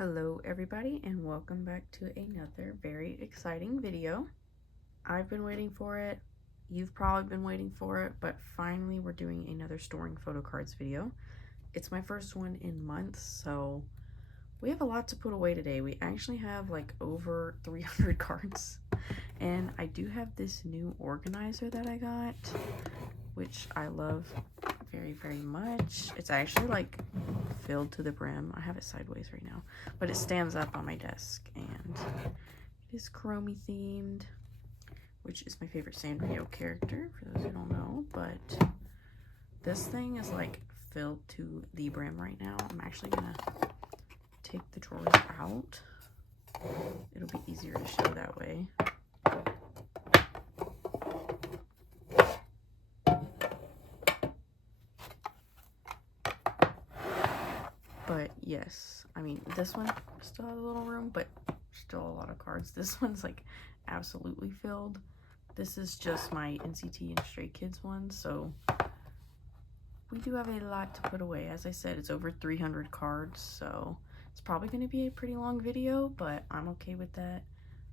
Hello everybody and welcome back to another very exciting video. I've been waiting for it, you've probably been waiting for it, but finally we're doing another storing photo cards video. It's my first one in months, so we have a lot to put away today. We actually have like over 300 cards, and I do have this new organizer that I got, which I love very much. It's actually like filled to the brim. I have it sideways right now, but it stands up on my desk, and it is chromey themed, which is my favorite Sanrio character for those who don't know. But this thing is like filled to the brim right now. I'm actually gonna take the drawers out. It'll be easier to show that way. But yes, I mean, this one still has a little room, but still a lot of cards. This one's like absolutely filled. This is just my NCT and Stray Kids one, so we do have a lot to put away. As I said, it's over 300 cards, so it's probably going to be a pretty long video, but I'm okay with that.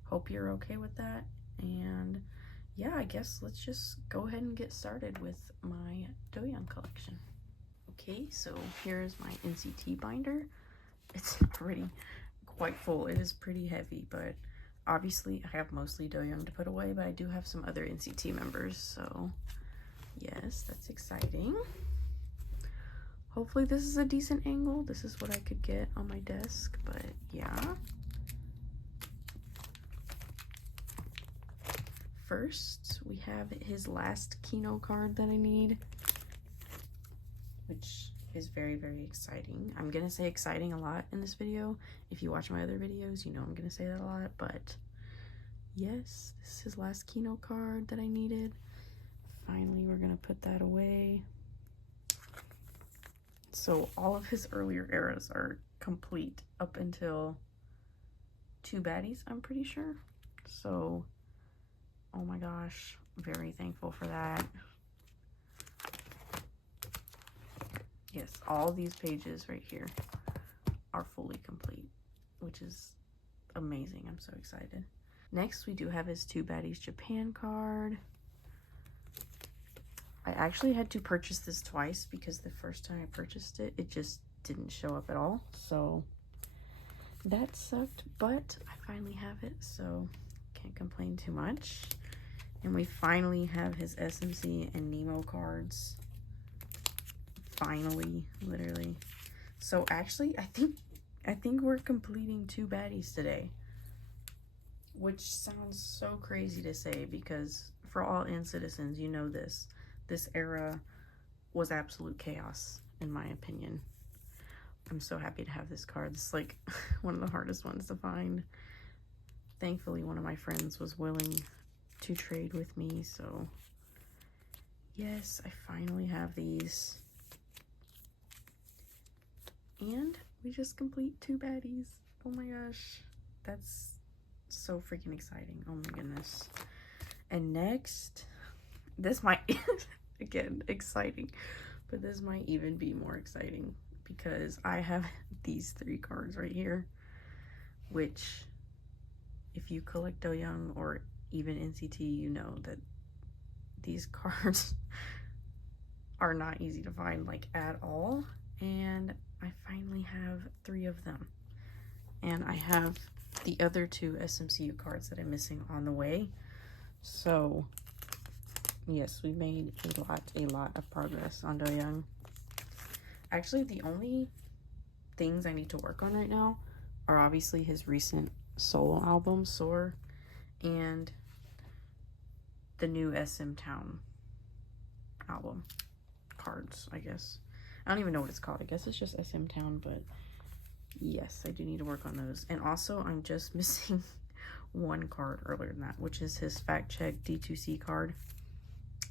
Hope you're okay with that. And yeah, I guess let's just go ahead and get started with my Doyoung collection. Okay, so here's my NCT binder. It's pretty quite full. It is pretty heavy, but obviously I have mostly Doyoung to put away, but I do have some other NCT members, so yes, that's exciting. Hopefully this is a decent angle. This is what I could get on my desk, but yeah. First, we have his last Kino card that I need, which is very exciting. I'm gonna say exciting a lot in this video. If you watch my other videos, you know I'm gonna say that a lot, but yes, this is his last Kino card that I needed. Finally, we're gonna put that away. So all of his earlier eras are complete up until 2 baddies, I'm pretty sure. So, oh my gosh, very thankful for that. Yes, all these pages right here are fully complete, which is amazing. I'm so excited. Next, we do have his 2 baddies Japan card. I actually had to purchase this twice because the first time I purchased it, it just didn't show up at all. So that sucked, but I finally have it, so can't complain too much. And we finally have his SMC and Nemo cards. Finally, literally. So actually, I think we're completing 2 baddies today, which sounds so crazy to say because for all N citizens, you know this era was absolute chaos, in my opinion. I'm so happy to have this card. It's like one of the hardest ones to find. Thankfully, one of my friends was willing to trade with me, so yes, I finally have these. And we just complete 2 baddies. Oh my gosh, that's so freaking exciting. Oh my goodness. And next, this might, again, exciting, but this might even be more exciting because I have these 3 cards right here, which if you collect Doyoung or even NCT, you know that these cards are not easy to find, like, at all. And I finally have 3 of them, and I have the other 2 SMCU cards that I'm missing on the way. So yes, we made a lot of progress on Doyoung. Actually, the only things I need to work on right now are obviously his recent solo album, Soar, and the new SM Town album cards, I guess. I don't even know what it's called. I guess it's just SM Town, but yes, I do need to work on those. And also, I'm just missing 1 card earlier than that, which is his Fact Check D2C card.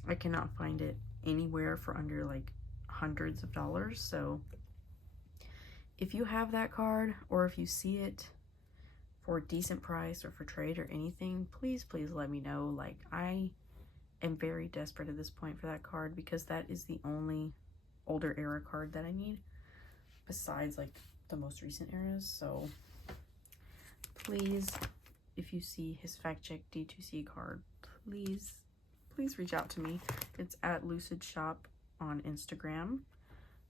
I cannot find it anywhere for under like hundreds of dollars. So if you have that card, or if you see it for a decent price or for trade or anything, please let me know. Like, I am very desperate at this point for that card because that is the only older era card that I need besides like the most recent eras. So please, if you see his fact check D2C card, please reach out to me. It's at Lucid Shop on Instagram.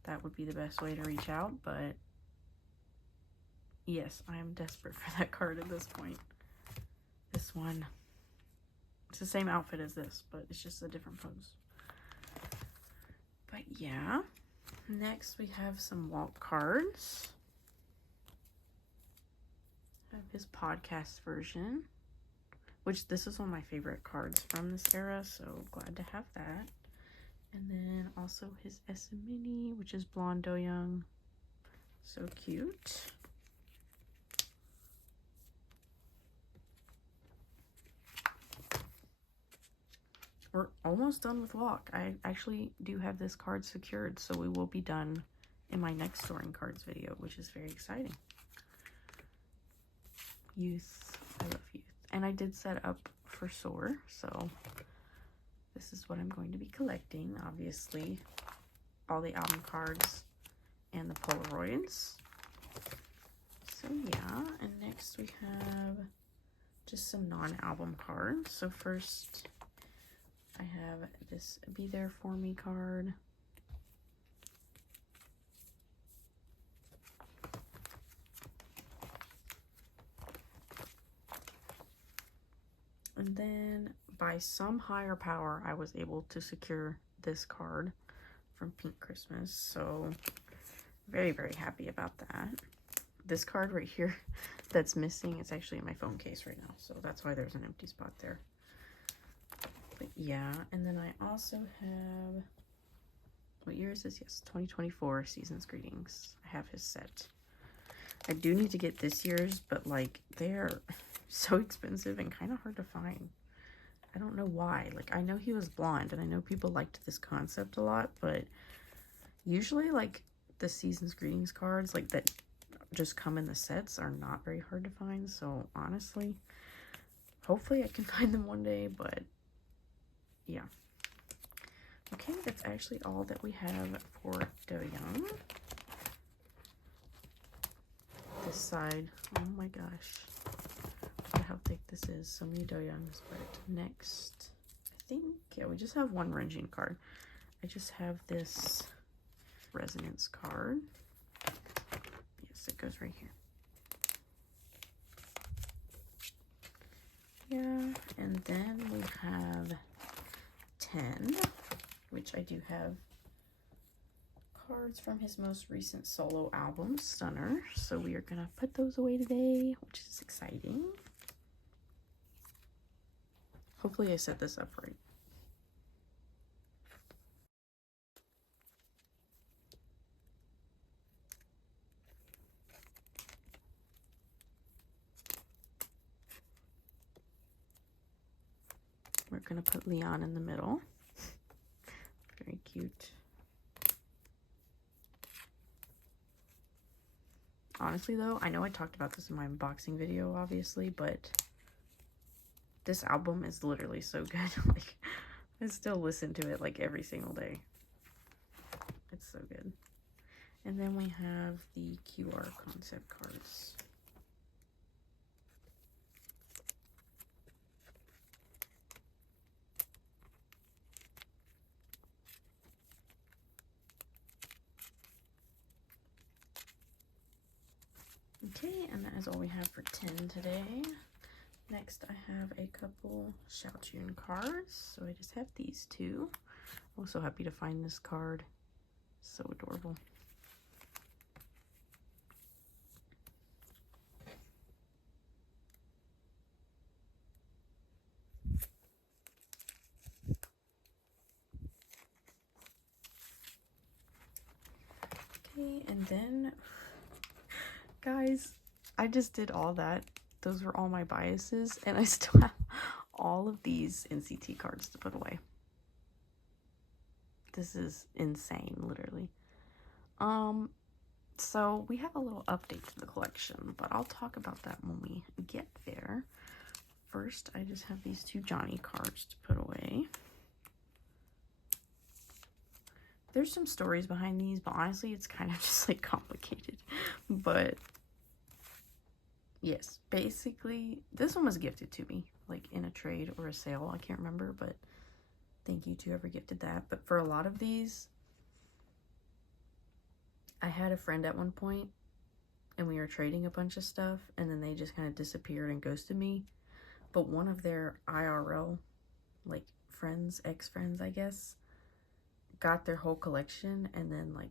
That would be the best way to reach out, but yes, I am desperate for that card at this point. This one, it's the same outfit as this, but it's just a different pose. But yeah, next we have some Walt cards. I have his podcast version, which this is one of my favorite cards from this era, so glad to have that. And then also his SM Mini, which is Blonde Do Young. So cute. We're almost done with Walk. I actually do have this card secured, so we will be done in my next storing cards video, which is very exciting. Youth. I love Youth. And I did set up for Soar, so this is what I'm going to be collecting. Obviously, all the album cards and the Polaroids. So yeah, and next we have just some non-album cards. So first, I have this Be There For Me card. And then by some higher power, I was able to secure this card from Pink Christmas. So very, very happy about that. This card right here that's missing, it's actually in my phone case right now. So that's why there's an empty spot there. But yeah, and then I also have, what year is this? Yes, 2024 Season's Greetings. I have his set. I do need to get this year's, but like they're so expensive and kind of hard to find. I don't know why. Like, I know he was blonde and I know people liked this concept a lot, but usually like the Season's Greetings cards like that just come in the sets are not very hard to find. So honestly, hopefully I can find them one day, but yeah. Okay, that's actually all that we have for Do Young. This side, oh my gosh, look at how thick this is. So many Do Youngs. But next, I think, yeah, we just have one Renjin card. I just have this Resonance card. Yes, it goes right here. Yeah, and then we have 10, which I do have cards from his most recent solo album, Stunner. So we are gonna put those away today, which is exciting. Hopefully I set this up right. We're gonna put Leon in the middle. Very cute. Honestly though, I know I talked about this in my unboxing video, obviously, but this album is literally so good. Like, I still listen to it like every single day. It's so good. And then we have the QR concept cards. Okay, and that is all we have for 10 today. Next, I have a couple Xiaojun cards. So I just have these two. I'm so happy to find this card. So adorable. Okay, and then, guys, I just did all that. Those were all my biases, and I still have all of these NCT cards to put away. This is insane, literally. So we have a little update to the collection, but I'll talk about that when we get there. First, I just have these two Johnny cards to put away. There's some stories behind these, but honestly, it's kind of just like complicated. But yes, basically, this one was gifted to me, like in a trade or a sale. I can't remember, but thank you to whoever gifted that. But for a lot of these, I had a friend at one point, and we were trading a bunch of stuff, and then they just kind of disappeared and ghosted me. But one of their IRL, like, friends, ex-friends, I guess, got their whole collection and then, like,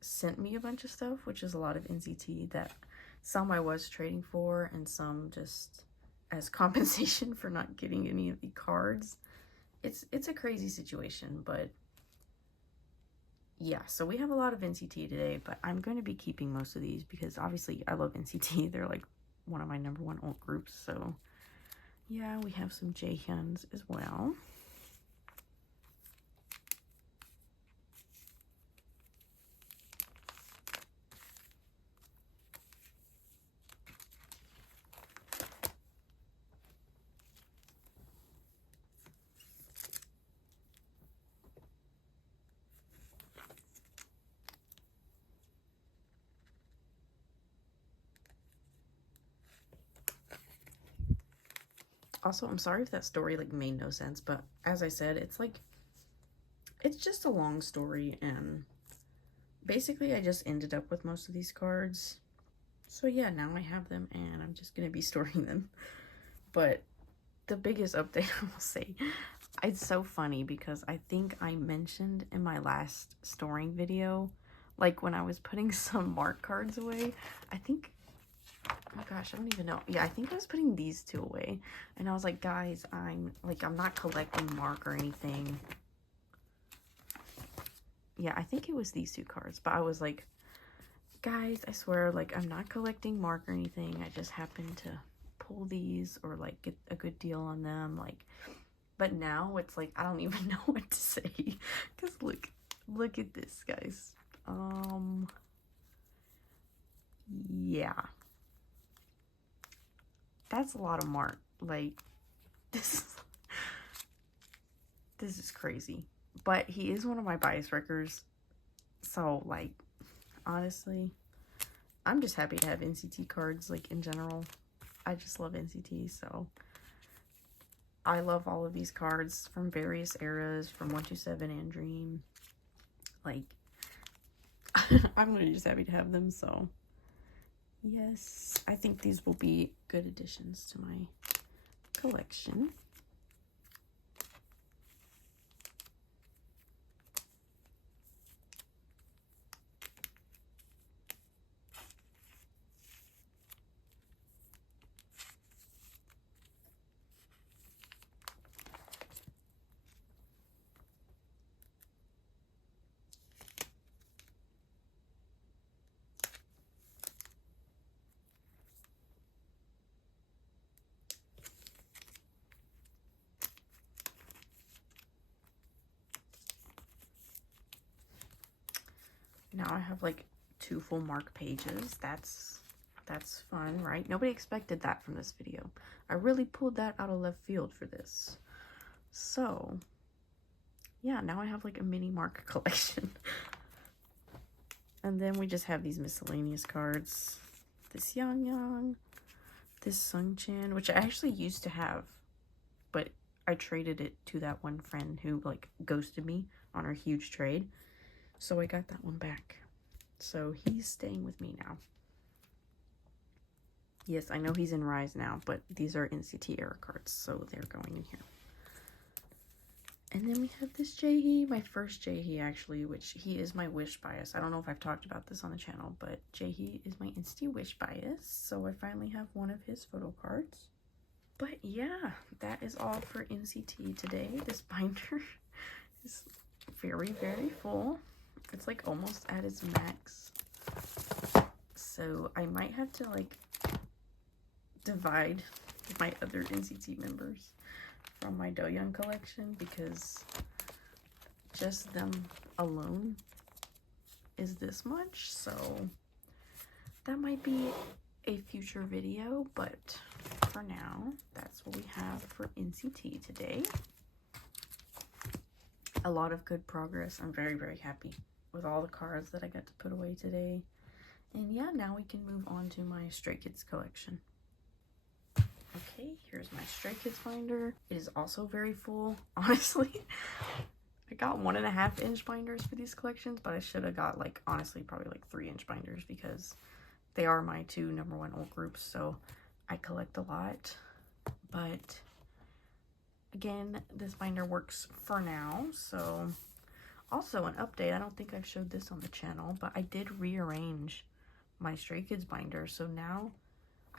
sent me a bunch of stuff, which is a lot of NCT that some I was trading for and some just as compensation for not getting any of the cards. It's a crazy situation, but yeah, so we have a lot of NCT today, but I'm going to be keeping most of these because obviously I love NCT. They're like one of my #1 alt groups, so yeah, we have some Jaehyuns as well. Also, I'm sorry if that story like made no sense, but as I said, it's just a long story, and basically I just ended up with most of these cards. So yeah, now I have them and I'm just gonna be storing them. But the biggest update I will say, it's so funny because I think I mentioned in my last storing video, like when I was putting some mark cards away, I think, oh my gosh, I don't even know. Yeah, I think I was putting these two away. And I was like, guys, I'm not collecting mark or anything. Yeah, I think it was these two cards. But I was like, guys, I swear, like, I'm not collecting mark or anything. I just happened to pull these or, like, get a good deal on them. Like, but now it's like, I don't even know what to say. Because look at this, guys. Yeah. That's a lot of mark. Like, this is crazy. But he is one of my bias wreckers. So, like, honestly, I'm just happy to have NCT cards, like, in general. I just love NCT, so I love all of these cards from various eras, from 127 and Dream. Like, I'm really just happy to have them, so yes, I think these will be good additions to my collection. Now I have like 2 full mark pages. That's fun, right? Nobody expected that from this video. I really pulled that out of left field for this. So, yeah, now I have like a mini mark collection. And then we just have these miscellaneous cards. This Yang, this Sungchan, which I actually used to have, but I traded it to that one friend who like ghosted me on our huge trade. So I got that one back. So he's staying with me now. Yes, I know he's in Rise now, but these are NCT era cards, so they're going in here. And then we have this Jaehee, my first Jaehee actually, which he is my wish bias. I don't know if I've talked about this on the channel, but Jaehee is my NCT wish bias. So I finally have one of his photo cards. But yeah, that is all for NCT today. This binder is very, very full. It's like almost at its max. So I might have to like divide my other NCT members from my Doyoung collection because just them alone is this much. So that might be a future video, but for now, that's what we have for NCT today. A lot of good progress. I'm very, very happy with all the cards that I got to put away today. And yeah, now we can move on to my Stray Kids collection. Okay, here's my Stray Kids binder. It is also very full, honestly. I got 1.5 inch binders for these collections, but I should have got like, honestly, probably like 3-inch binders because they are my 2 #1 alt groups, so I collect a lot. But again, this binder works for now. So also an update, I don't think I've showed this on the channel, but I did rearrange my Stray Kids binder. So now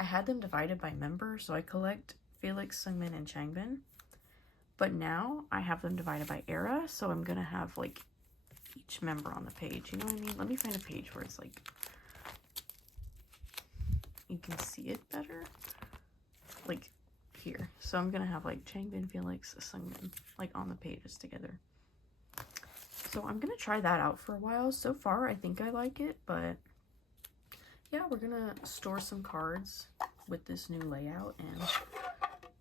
I had them divided by member, so I collect Felix, Seungmin, and Changbin. But now I have them divided by era, so I'm gonna have like each member on the page. You know what I mean? Let me find a page where it's like you can see it better. Like here. So I'm gonna have like Changbin, Felix, Seungmin like on the pages together. So I'm gonna try that out for a while. So far I think I like it, but yeah, we're gonna store some cards with this new layout and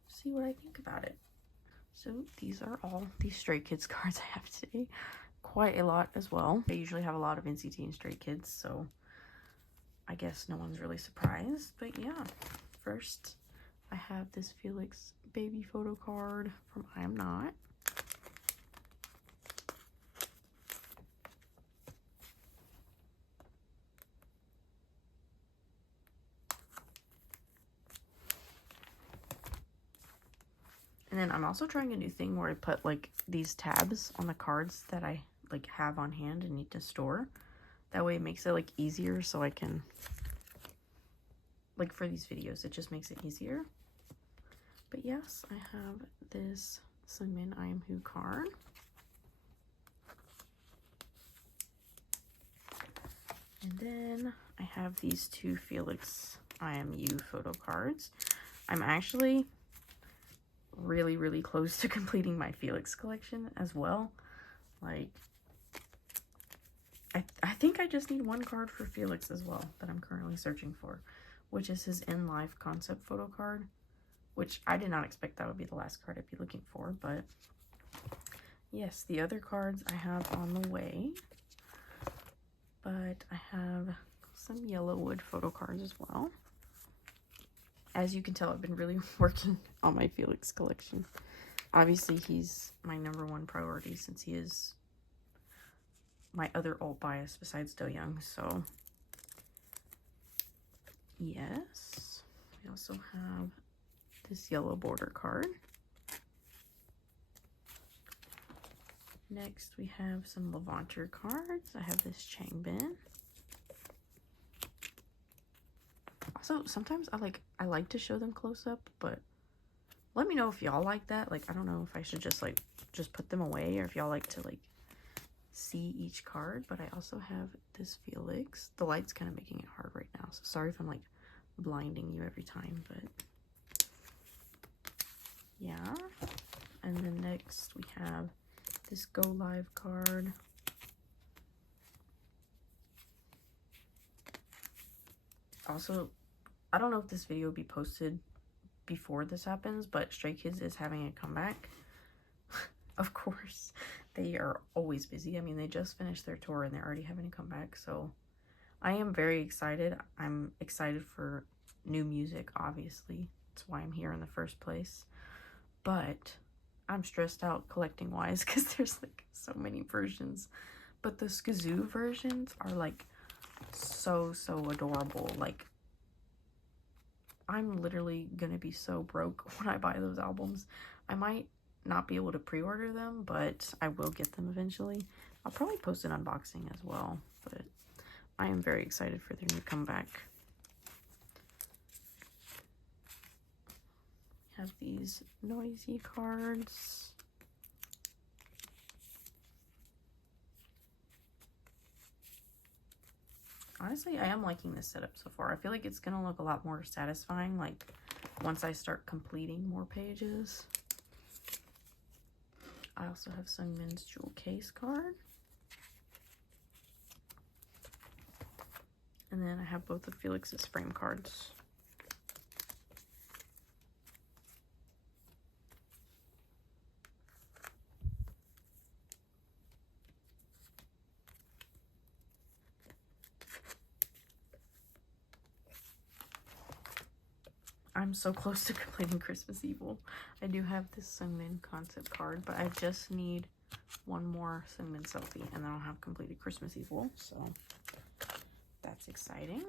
see what I think about it. So these are all these Stray Kids cards I have today. Quite a lot as well. I usually have a lot of NCT and Stray Kids, so I guess no one's really surprised. But yeah, first I have this Felix baby photo card from I Am Not. And then I'm also trying a new thing where I put like these tabs on the cards that I like have on hand and need to store. That way it makes it like easier, so I can, like for these videos, it just makes it easier. But yes, I have this Seungmin I Am Who card. And then I have these 2 Felix I Am You photo cards. I'm actually really close to completing my Felix collection as well. Like I think I just need 1 card for Felix as well that I'm currently searching for, which is his In Life concept photo card, which I did not expect that would be the last card I'd be looking for. But yes, the other cards I have on the way, but I have some Yellowwood photo cards as well. As you can tell, I've been really working on my Felix collection. Obviously, he's my #1 priority since he is my other alt bias besides Do Young. So, yes. We also have this yellow border card. Next, we have some Levanter cards. I have this Changbin. Also, sometimes I like to show them close up, but let me know if y'all like that. Like, I don't know if I should just put them away, or if y'all like to like see each card. But I also have this Felix. The light's kind of making it hard right now, so sorry if I'm like blinding you every time, but yeah. And then next we have this Go Live card. Also, I don't know if this video will be posted before this happens, but Stray Kids is having a comeback. Of course, they are always busy. I mean, they just finished their tour and they're already having a comeback, so I am very excited. I'm excited for new music, obviously. That's why I'm here in the first place. But I'm stressed out collecting wise because there's like so many versions. But the Skazoo versions are like so adorable. Like, I'm literally gonna be so broke when I buy those albums. I might not be able to pre-order them, but I will get them eventually. I'll probably post an unboxing as well, but I am very excited for their new comeback. We have these Noisy cards. Honestly, I am liking this setup so far. I feel like it's gonna look a lot more satisfying, like, once I start completing more pages. I also have Seungmin's Jewel Case card. And then I have both of Felix's frame cards. I'm so close to completing Christmas Evil. I do have this Sungmin concept card, but I just need one more Sungmin selfie, and then I'll have completed Christmas Evil, so that's exciting.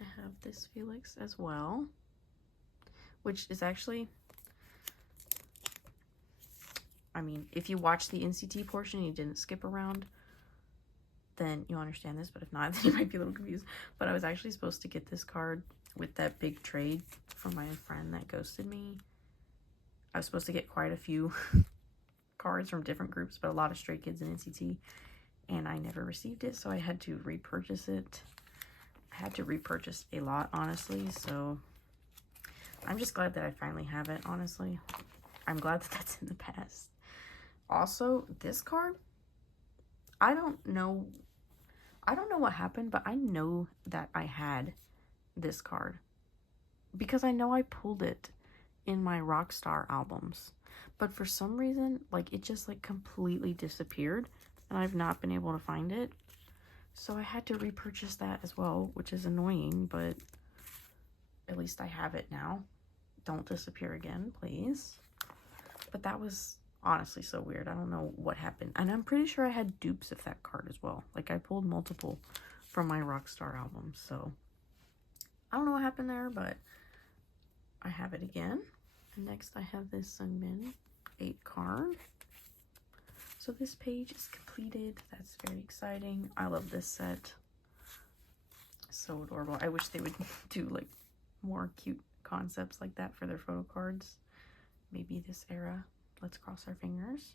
I have this Felix as well, which is actually, I mean, if you watch the NCT portion and you didn't skip around, then you'll understand this, but if not, then you might be a little confused. But I was actually supposed to get this card with that big trade from my friend that ghosted me. I was supposed to get quite a few cards from different groups, but a lot of Stray Kids and NCT, and I never received it, so I had to repurchase it. I had to repurchase a lot, honestly, so I'm just glad that I finally have it, honestly. I'm glad that that's in the past. Also, this card, I don't know what happened, but I know that I had this card because I know I pulled it in my Rockstar albums, but for some reason, like, it just like completely disappeared and I've not been able to find it. So I had to repurchase that as well, which is annoying, but at least I have it now. Don't disappear again, please. But that was honestly so weird. I don't know what happened. And I'm pretty sure I had dupes of that card as well. Like, I pulled multiple from my Rockstar album. So, I don't know what happened there, but I have it again. And next I have this Sungmin 8 card. So this page is completed. That's very exciting. I love this set. So adorable. I wish they would do, like, more cute concepts like that for their photo cards. Maybe this era. Let's cross our fingers.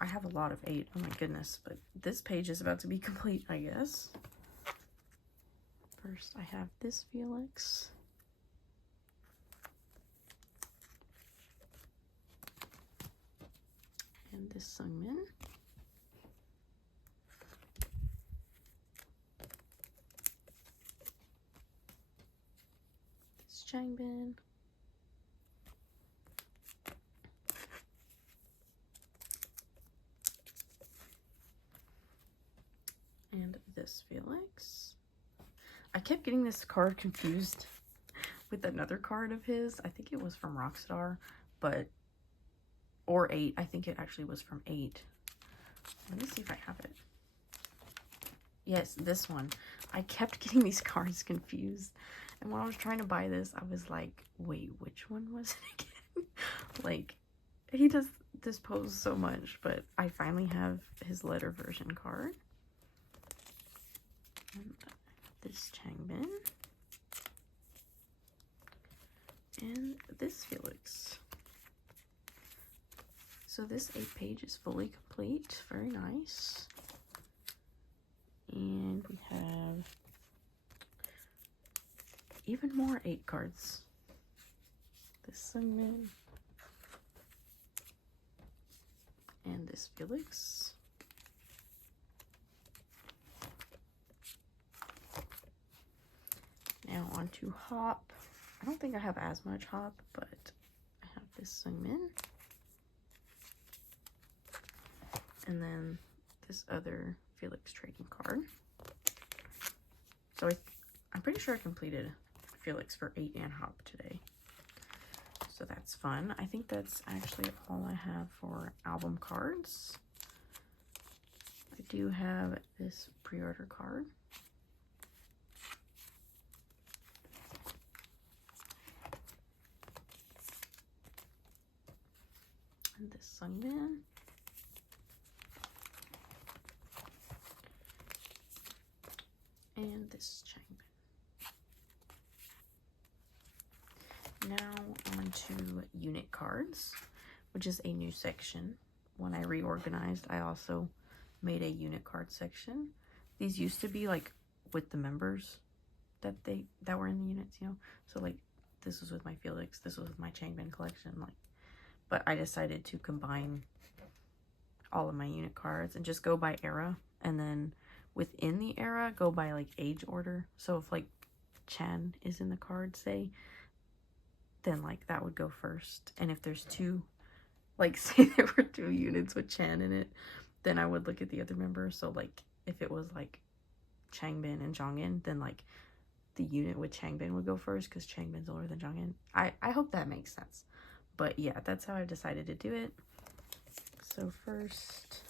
I have a lot of 8. Oh my goodness. But this page is about to be complete, I guess. First, I have this Felix. And this Sungmin. This Changbin. And this Felix. I kept getting this card confused with another card of his. I think it was from Rockstar, but, or 8. I think it actually was from 8. Let me see if I have it. Yes, this one. I kept getting these cards confused. And when I was trying to buy this, I was like, wait, which one was it again? Like, he does this pose so much, but I finally have his letter version card. And this Changbin. And this Felix. So this 8 page is fully complete. Very nice. And we have even more 8 cards. This Sungmin. And this Felix. Now on to Hop. I don't think I have as much Hop, but I have this Sungmin. And then this other Felix trading card. So I'm pretty sure I completed Felix for 8 and Hop today. So that's fun. I think that's actually all I have for album cards. I do have this pre-order card. And this Sungmin. And this Changbin. Now on to unit cards, which is a new section. When I reorganized, I also made a unit card section. These used to be like with the members that were in the units, you know. So like this was with my Felix, this was with my Changbin collection, like. But I decided to combine all of my unit cards and just go by era, and then within the era go by like age order. So if like Chan is in the card, say, then like that would go first. And if there's 2 like, say there were 2 units with Chan in it, then I would look at the other members. So, like, if it was, like, Changbin and Jongin, then, like, the unit with Changbin would go first because Changbin's older than Jongin. I hope that makes sense. But, yeah, that's how I decided to do it. So, first,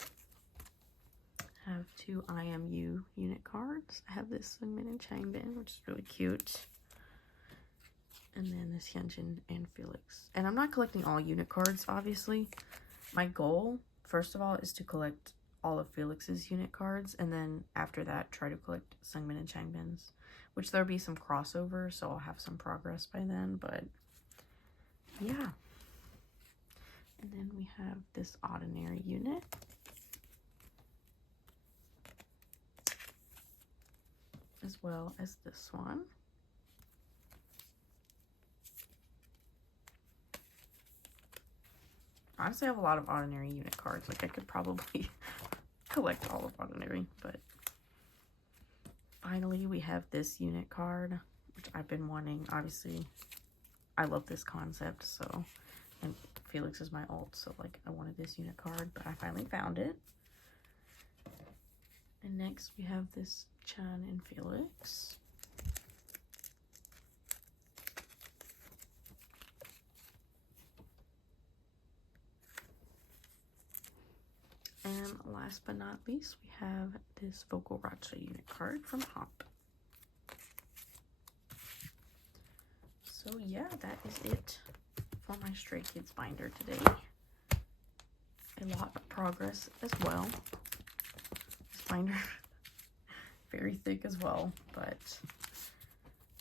I have 2 IMU unit cards. I have this Seungmin and Changbin, which is really cute. And then this Hyunjin and Felix. And I'm not collecting all unit cards, obviously. My goal, first of all, is to collect all of Felix's unit cards. And then after that, try to collect Seungmin and Changbin's. Which there'll be some crossover, so I'll have some progress by then. But, yeah. And then we have this Ordinary unit. As well as this one. Honestly, I have a lot of Ordinary unit cards. Like, I could probably collect all of Ordinary, but finally we have this unit card, which I've been wanting. Obviously, I love this concept, so, and Felix is my ult, so, like, I wanted this unit card, but I finally found it. And next we have this Chan and Felix. And last but not least, we have this Vocal Racha unit card from Hop. So yeah, that is it for my Stray Kids binder today. A lot of progress as well. This binder very thick as well, but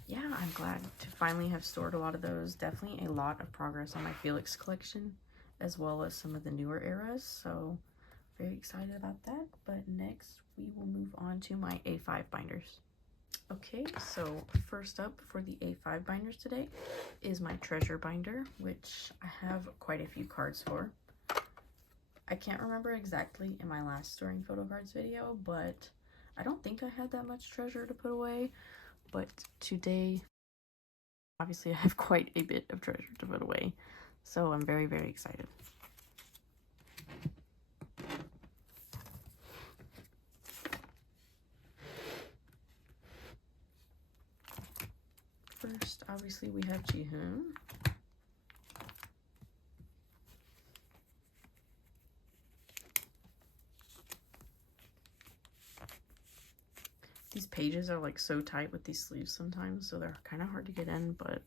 yeah, I'm glad to finally have stored a lot of those. Definitely a lot of progress on my Felix collection, as well as some of the newer eras, so very excited about that. But next we will move on to my A5 binders. Okay, so first up for the A5 binders today is my treasure binder, which I have quite a few cards for. I can't remember exactly in my last storing Photocards video, but I don't think I had that much treasure to put away. But today, obviously I have quite a bit of treasure to put away, so I'm very, very excited. First, obviously, we have Jihoon. These pages are like so tight with these sleeves sometimes, so they're kind of hard to get in, but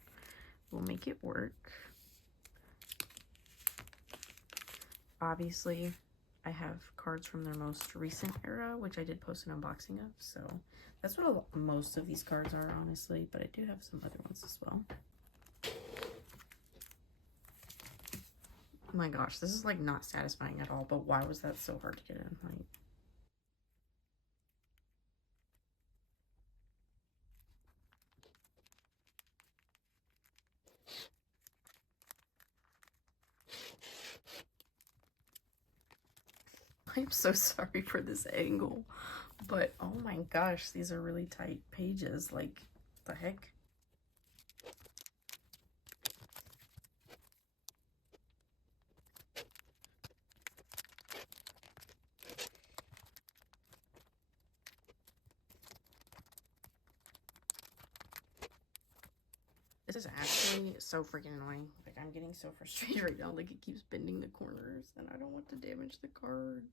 we'll make it work. Obviously, I have cards from their most recent era, which I did post an unboxing of, so that's what most of these cards are, honestly, but I do have some other ones as well. Oh my gosh, this is like not satisfying at all, but why was that so hard to get in? Like, I'm so sorry for this angle, but oh my gosh, these are really tight pages. Like, the heck? This is actually so freaking annoying. Like, I'm getting so frustrated right now. Like, it keeps bending the corners, and I don't want to damage the cards.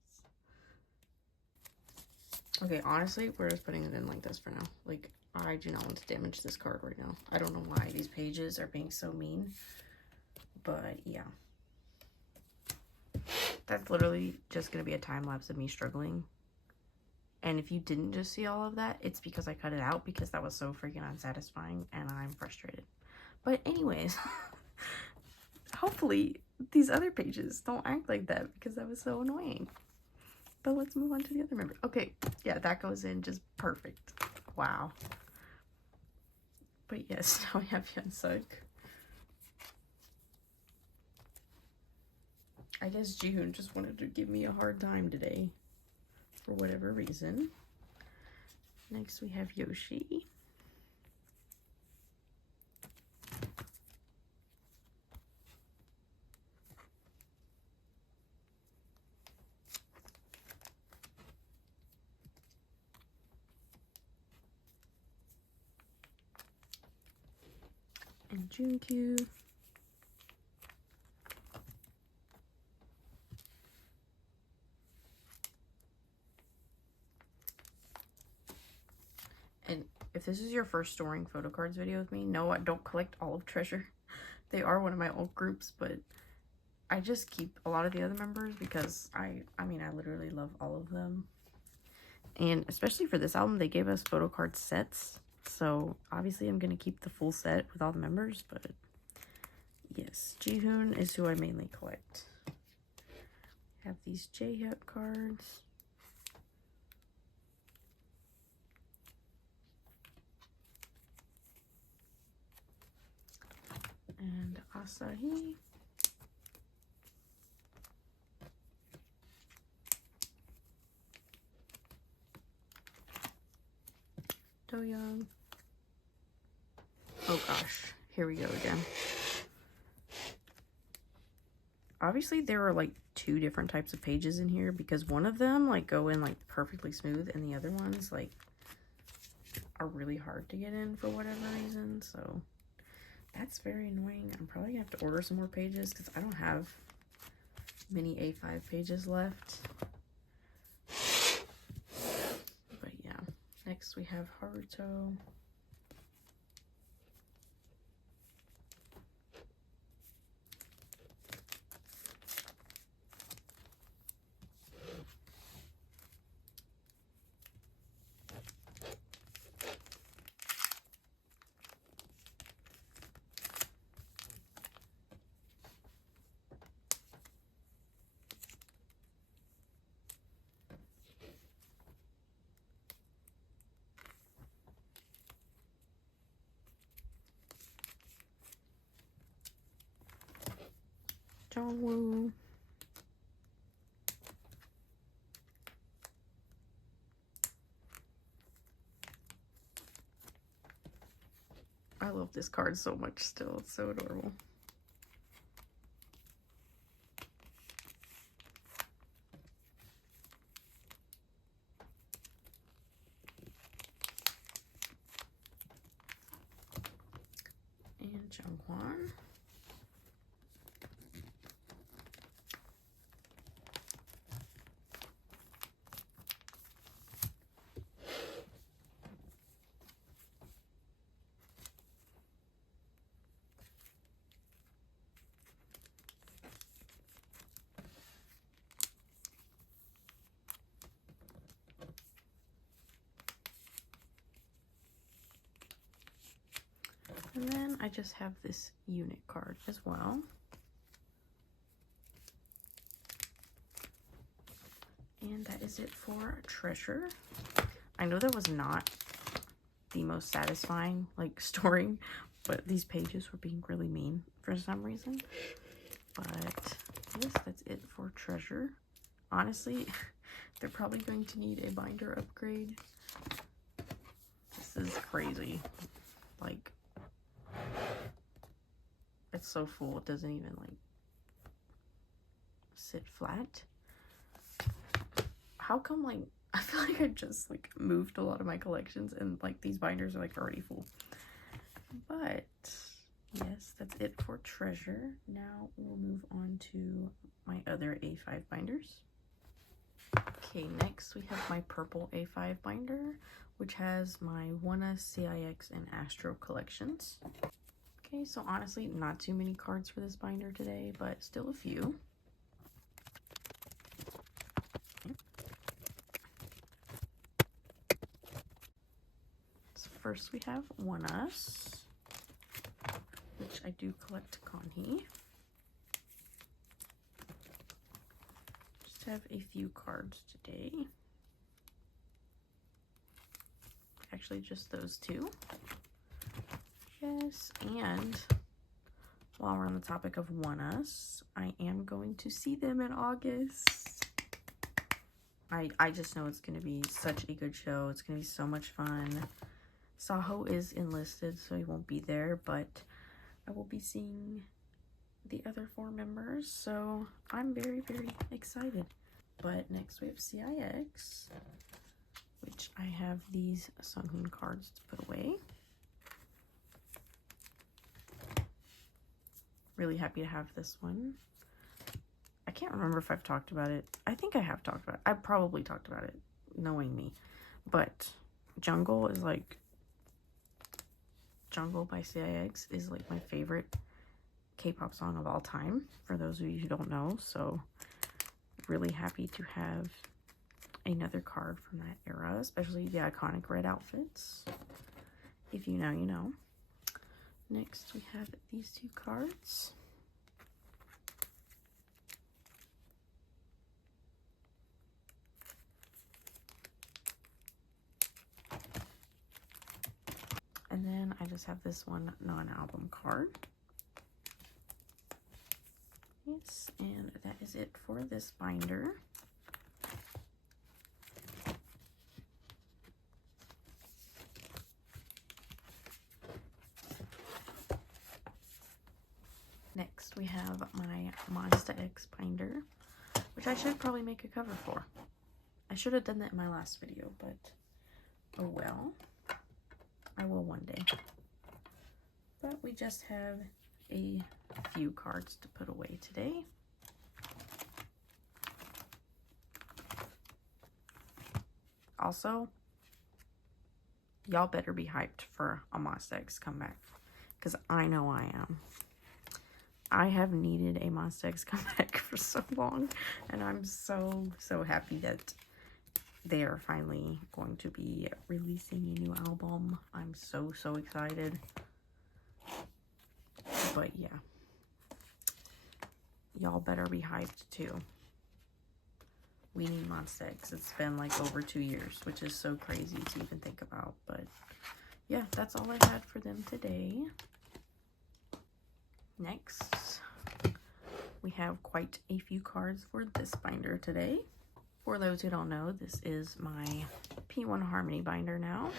Okay, honestly, we're just putting it in like this for now. Like, I do not want to damage this card right now. I don't know why these pages are being so mean, but yeah. That's literally just going to be a time lapse of me struggling. And if you didn't just see all of that, it's because I cut it out because that was so freaking unsatisfying and I'm frustrated. But anyways, hopefully these other pages don't act like that because that was so annoying. But let's move on to the other member. Okay, yeah, that goes in just perfect. Wow. But yes, now we have Hyunsuk. I guess Jihoon just wanted to give me a hard time today for whatever reason. Next we have Yoshi. Junkyu. And if this is your first storing Photocards video with me, no, I don't collect all of Treasure. They are one of my old groups, but I just keep a lot of the other members because I mean, I literally love all of them. And especially for this album, they gave us Photocard sets. So obviously I'm going to keep the full set with all the members, but yes, Jihoon is who I mainly collect. I have these J-Hyuk cards. And Asahi. Doyoung. Oh gosh, here we go again. Obviously there are like two different types of pages in here because one of them like go in like perfectly smooth and the other ones like are really hard to get in for whatever reason, so that's very annoying. I'm probably gonna have to order some more pages because I don't have many A5 pages left. But yeah, next we have Haruto. Jongwoo. I love this card so much still. It's so adorable. And Jungwon. And then I just have this unit card as well. And that is it for Treasure. I know that was not the most satisfying, like, storing, but these pages were being really mean for some reason. But yes, that's it for Treasure. Honestly, they're probably going to need a binder upgrade. This is crazy. Like, it's so full, it doesn't even, like, sit flat. How come, like, I feel like I just, like, moved a lot of my collections and, like, these binders are, like, already full. But, yes, that's it for Treasure. Now we'll move on to my other A5 binders. Okay, next we have my purple A5 binder, which has my Oneus, CIX, and Astro collections. Okay, so honestly, not too many cards for this binder today, but still a few. So first we have Oneus, which I do collect Kanhi. Just have a few cards today. Actually, just those two. Yes, and while we're on the topic of Oneus, I am going to see them in August. I just know it's going to be such a good show. It's going to be so much fun. Saho is enlisted, so he won't be there, but I will be seeing the other 4 members, so I'm very, very excited. But next we have CIX, which I have these Sunghoon cards to put away. Really happy to have this one. I can't remember if I've talked about it. I think I have talked about it. I probably talked about it, knowing me. But Jungle is like... Jungle by CIX is like my favorite K-pop song of all time, for those of you who don't know. So really happy to have another card from that era, especially the iconic red outfits. If you know, you know. Next we have these two cards. And then I just have this one non-album card. Yes, and that is it for this binder. Next, we have my Monsta X binder, which I should probably make a cover for. I should have done that in my last video, but oh well. I will one day. But we just have a few cards to put away today. Also, y'all better be hyped for a Monsta X comeback, because I know I am. I have needed a Monsta X comeback for so long, and I'm so happy that they are finally going to be releasing a new album. I'm so excited. But yeah, y'all better be hyped too. We need Monsta X. It's been like over 2 years, which is so crazy to even think about. But yeah, that's all I had for them today. Next, we have quite a few cards for this binder today. For those who don't know, this is my P1 Harmony binder now.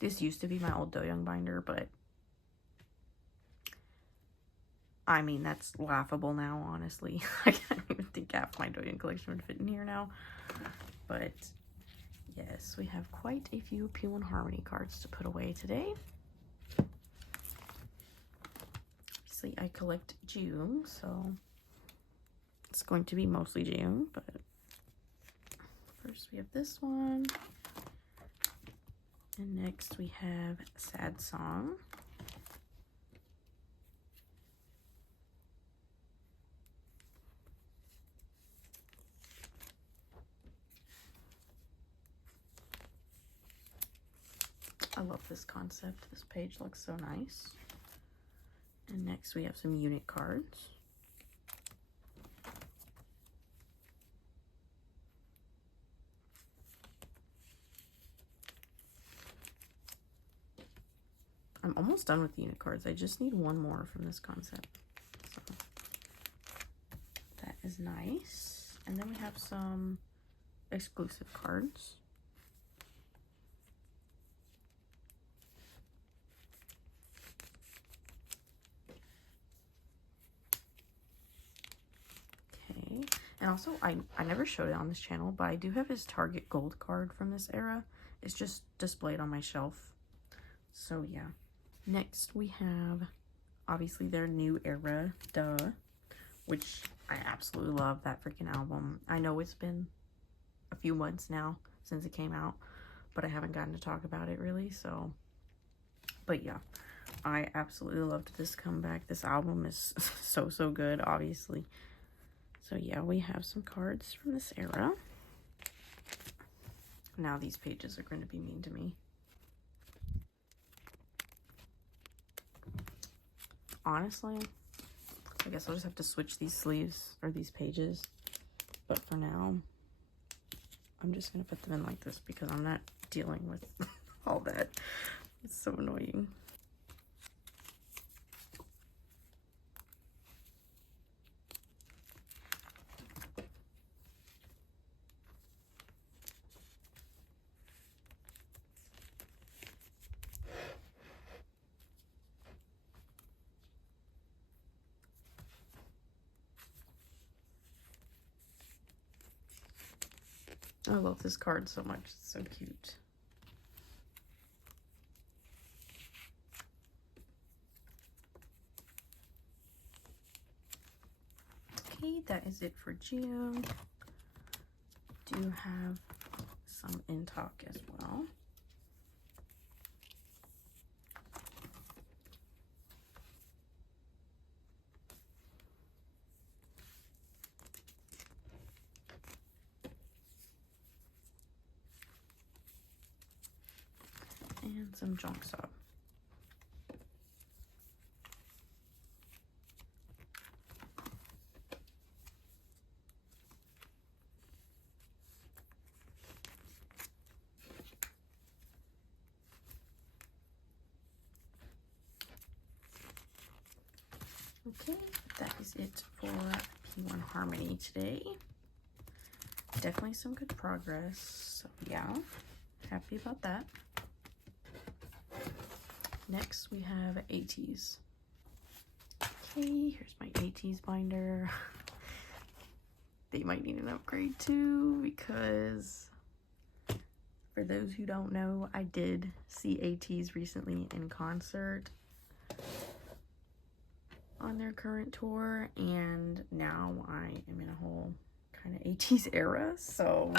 This used to be my old Do-Young binder, but I mean, that's laughable now, honestly. I can't even think half my Do-Young collection would fit in here now. But yes, we have quite a few P1 Harmony cards to put away today. Obviously, I collect June, so it's going to be mostly June, but first we have this one. And next we have Sad Song. I love this concept. This page looks so nice. And next we have some unit cards. I'm almost done with the unit cards. I just need one more from this concept. So that is nice. And then we have some exclusive cards. Okay. And also, I never showed it on this channel, but I do have his Target Gold card from this era. It's just displayed on my shelf. So yeah. Next we have, obviously, their new era, Duh, which I absolutely love that freaking album. I know it's been a few months now since it came out, but I haven't gotten to talk about it really, so. But yeah, I absolutely loved this comeback. This album is so good, obviously. So yeah, we have some cards from this era. Now these pages are going to be mean to me. Honestly, I guess I'll just have to switch these sleeves or these pages. But for now, I'm just going to put them in like this because I'm not dealing with all that. It's so annoying. I love this card so much. It's so cute. that is it for Geo. Do have some in talk as well. And some junk sub. Okay, that is it for P1 Harmony today. Definitely some good progress. So yeah, happy about that. Next we have Ateez. Okay, here's my Ateez binder. They might need an upgrade too, because for those who don't know, I did see Ateez recently in concert on their current tour, and now I am in a whole kind of Ateez era. So,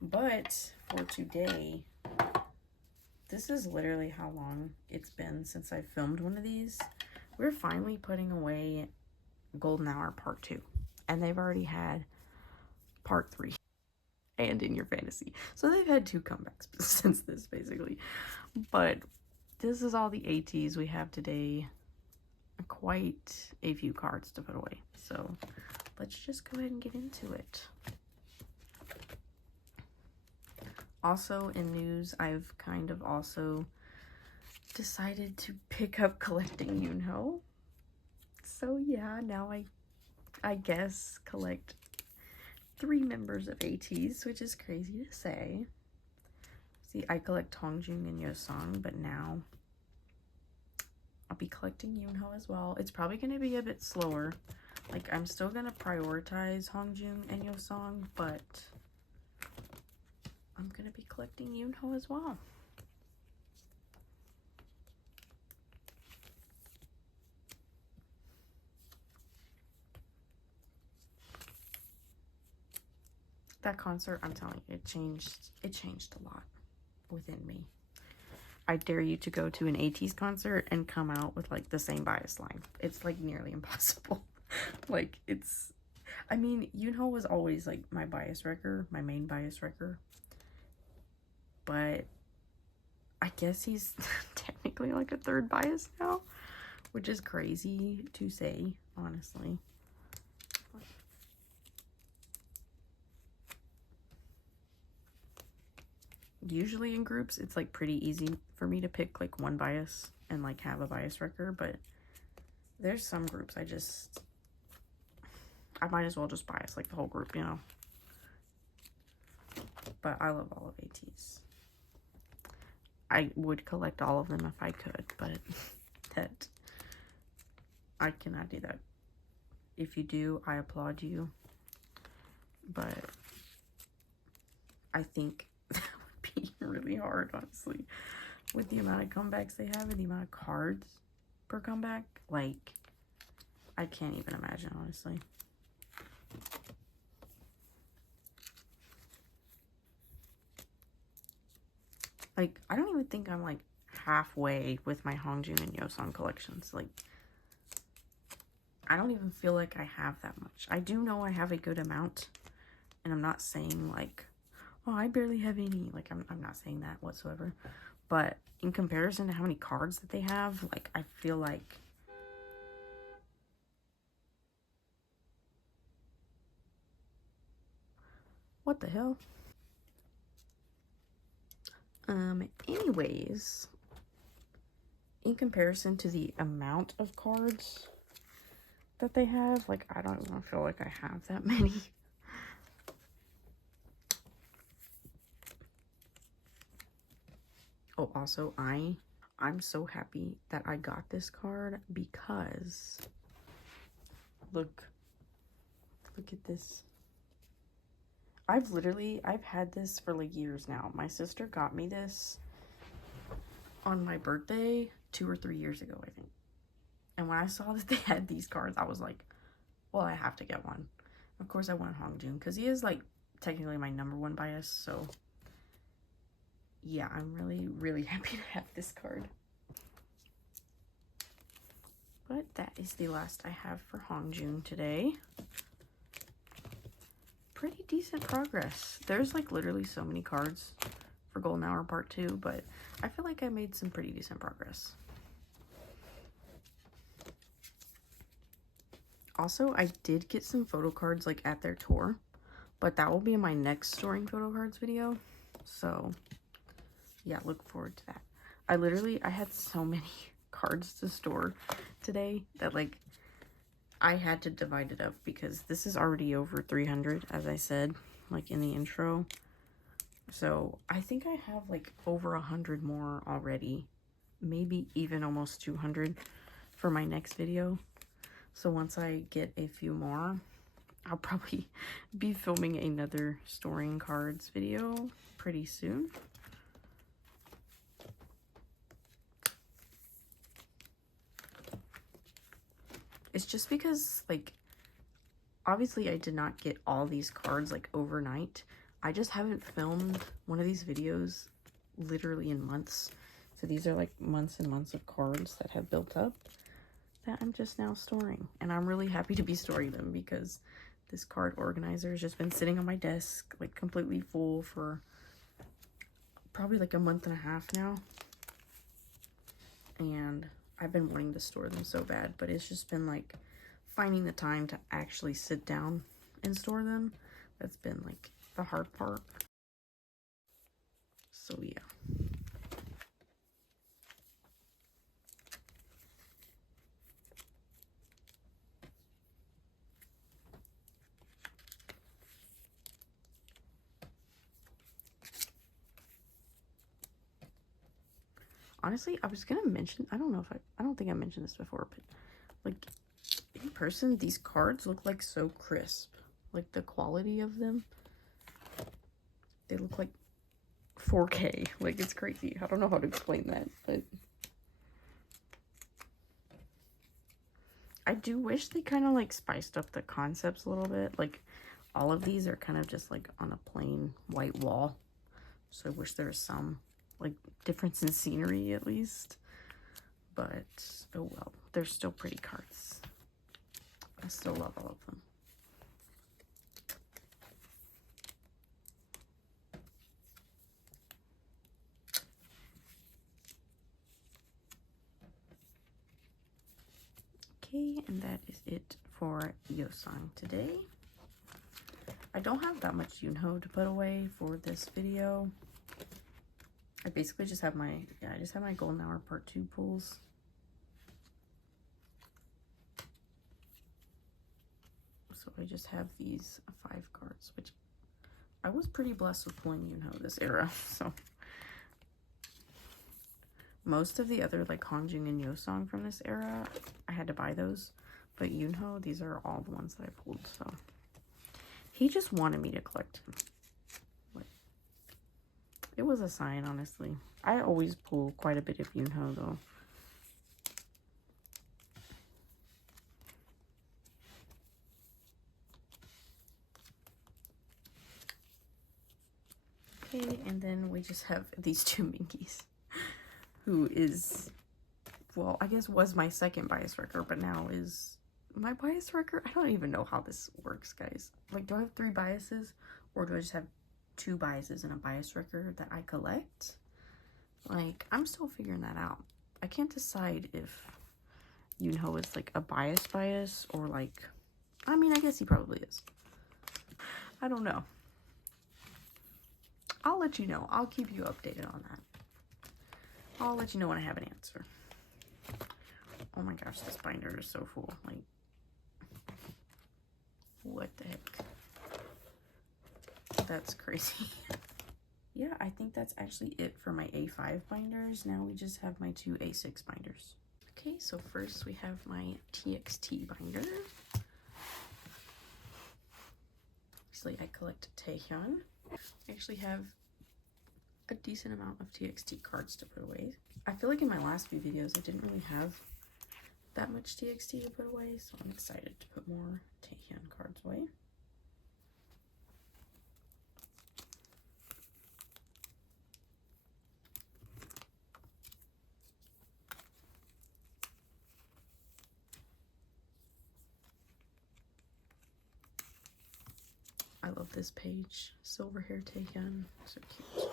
but for today, this is literally how long it's been since I filmed one of these. We're finally putting away Golden Hour Part 2, and they've already had Part 3 and In Your Fantasy. So they've had 2 comebacks since this, basically. But this is all the Ateez we have today. Quite a few cards to put away. So let's just go ahead and get into it. Also in news, I've kind of also decided to pick up collecting Yunho. So yeah, now I guess collect 3 members of Ateez, which is crazy to say. See, I collect Hongjung and Yosong, but now I'll be collecting Yunho as well. It's probably going to be a bit slower. Like, I'm still going to prioritize Hongjung and Yosong, but I'm going to be collecting Yunho as well. That concert, I'm telling you, it changed a lot within me. I dare you to go to an Ateez concert and come out with like the same bias line. It's like nearly impossible. Like, it's, I mean, Yunho was always like my bias wrecker, my main bias wrecker. But I guess he's technically like a 3rd bias now, which is crazy to say, honestly. Usually in groups, it's like pretty easy for me to pick like one bias and like have a bias wrecker, but there's some groups I might as well just bias like the whole group, you know. But I love all of Ateez. I would collect all of them if I could, but that I cannot do that. If you do, I applaud you. But I think that would be really hard, honestly, with the amount of comebacks they have and the amount of cards per comeback. Like, I can't even imagine, honestly. Like, I don't even think I'm like halfway with my Hongjun and Yosong collections. Like, I don't even feel like I have that much. I do know I have a good amount, and I'm not saying like, oh, I barely have any. Like, I'm not saying that whatsoever. But in comparison to how many cards that they have, like, I feel like what the hell? Anyways, in comparison to the amount of cards that they have, like, I don't even feel like I have that many. Oh, also, I'm so happy that I got this card because look at this. I've had this for like years now. My sister got me this on my birthday 2 or 3 years ago, I think. And when I saw that they had these cards, I was like, well, I have to get one. Of course, I want Hongjun because he is like technically my #1 bias. So yeah, I'm really, really happy to have this card. But that is the last I have for Hongjun today. Pretty decent progress. There's like literally so many cards for Golden Hour Part 2, but I feel like I made some pretty decent progress. Also, I did get some photo cards like at their tour, but that will be in my next storing photo cards video. So yeah, look forward to that. I had so many cards to store today that like I had to divide it up because this is already over 300, as I said, like in the intro. So I think I have like over 100 more already, maybe even almost 200 for my next video. So once I get a few more, I'll probably be filming another storing cards video pretty soon. It's just because, like, obviously I did not get all these cards, like, overnight. I just haven't filmed one of these videos literally in months. So these are, like, months and months of cards that have built up that I'm just now storing. And I'm really happy to be storing them because this card organizer has just been sitting on my desk, like, completely full for probably, like, a month and a half now. And I've been wanting to store them so bad, but it's just been like finding the time to actually sit down and store them. That's been like the hard part. So yeah. Honestly, I was gonna mention, I don't think I mentioned this before, but like in person, these cards look like so crisp. Like the quality of them, they look like 4K. Like it's crazy. I don't know how to explain that, but I do wish they kind of like spiced up the concepts a little bit. Like all of these are kind of just like on a plain white wall. So I wish there was some like difference in scenery at least. But oh well, they're still pretty cards. I still love all of them. Okay, and that is it for Yeosang today. I don't have that much Yunho to put away for this video. I basically just have my, I just have my Golden Hour Part 2 pulls. So I just have these 5 cards, which I was pretty blessed with pulling Yunho this era, so. Most of the other like Hongjun and Yeosang from this era, I had to buy those. But Yunho, these are all the ones that I pulled, so. He just wanted me to collect him. But it was a sign, honestly. I always pull quite a bit of Yunho, though. Okay, and then we just have these 2 Minkies. Who is, well, I guess was my second bias wrecker, but now is my bias wrecker. I don't even know how this works, guys. Like, do I have 3 biases, or do I just have 2 biases and a bias wrecker that I collect? Like, I'm still figuring that out. I can't decide if Yunho is like a bias or like, I mean, I guess he probably is. I don't know. I'll let you know. I'll keep you updated on that. I'll let you know when I have an answer. Oh my gosh, this binder is so full. Like, what the heck? That's crazy. Yeah, I think that's actually it for my A5 binders. Now we just have my 2 A6 binders. Okay, so first we have my TXT binder. Actually, I collect Taehyun. I actually have a decent amount of TXT cards to put away. I feel like in my last few videos, I didn't really have that much TXT to put away, so I'm excited to put more Taehyun cards away. love this page. Silver hair Taehyun. So cute.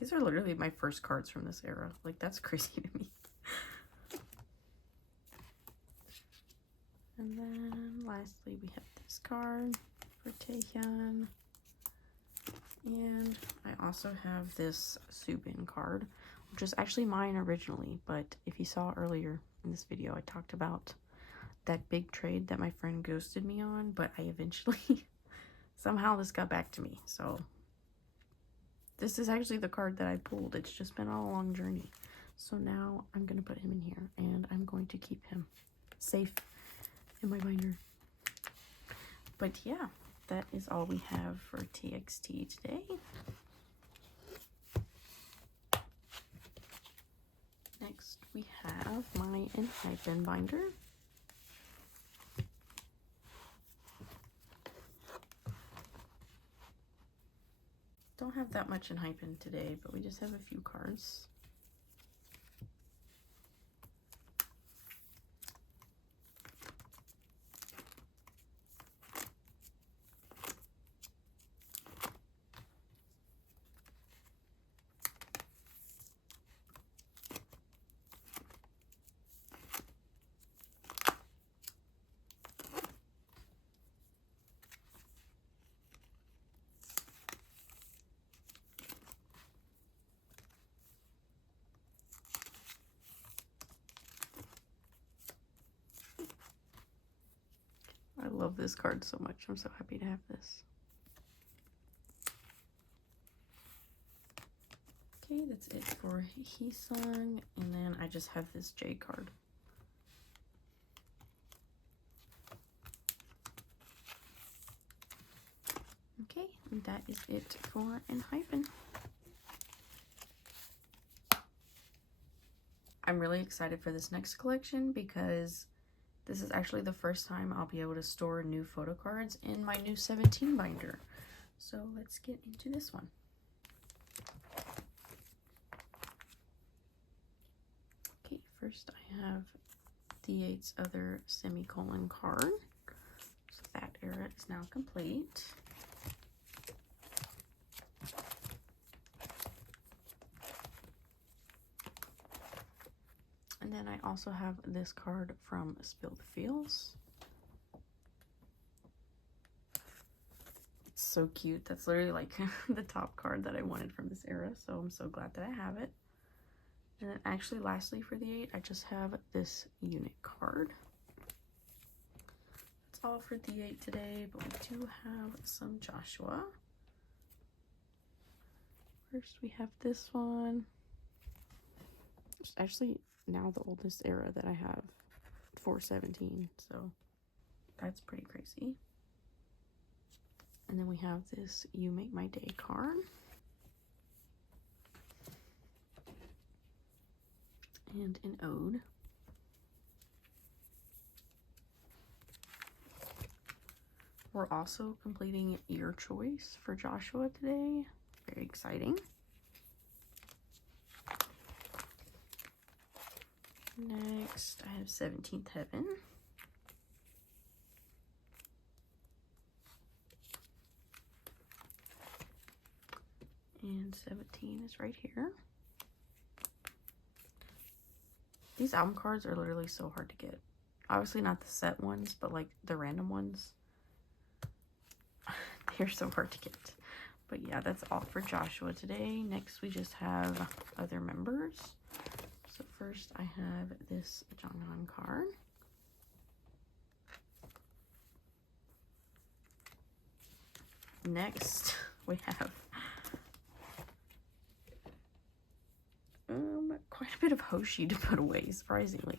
These are literally my first cards from this era. Like, that's crazy to me. And then lastly, we have this card for Taehyun. And I also have this Subin card, which is actually mine originally. But if you saw earlier in this video, I talked about that big trade that my friend ghosted me on. But I eventually, somehow this got back to me. So this is actually the card that I pulled. It's just been a long journey. So now I'm going to put him in here. And I'm going to keep him safe in my binder. But yeah, that is all we have for TXT today. Next, we have my Enhypen binder. Don't have that much Enhypen today, but we just have a few cards. I love this card so much. I'm so happy to have this. Okay, that's it for Heesung. And then I just have this J card. Okay, and that is it for Enhypen. I'm really excited for this next collection because this is actually the first time I'll be able to store new photo cards in my new 17 binder. So let's get into this one. Okay, first I have The8's other semicolon card. So that era is now complete. And then I also have this card from Spill the Feels. It's so cute. That's literally like the top card that I wanted from this era. So I'm so glad that I have it. And then actually lastly for the 8, I just have this unit card. That's all for the 8 today, but we do have some Joshua. First we have this one. It's actually now the oldest era that I have, 417, so that's pretty crazy. And then we have this You Make My Day card. And an ode. We're also completing Your Choice for Joshua today. Very exciting. Next, I have 17th Heaven. And 17 is right here. These album cards are literally so hard to get. Obviously not the set ones, but like the random ones. They're so hard to get. But yeah, that's all for Joshua today. Next, we just have other members. So first I have this Jonghyun card. Next we have bit of Hoshi to put away, surprisingly.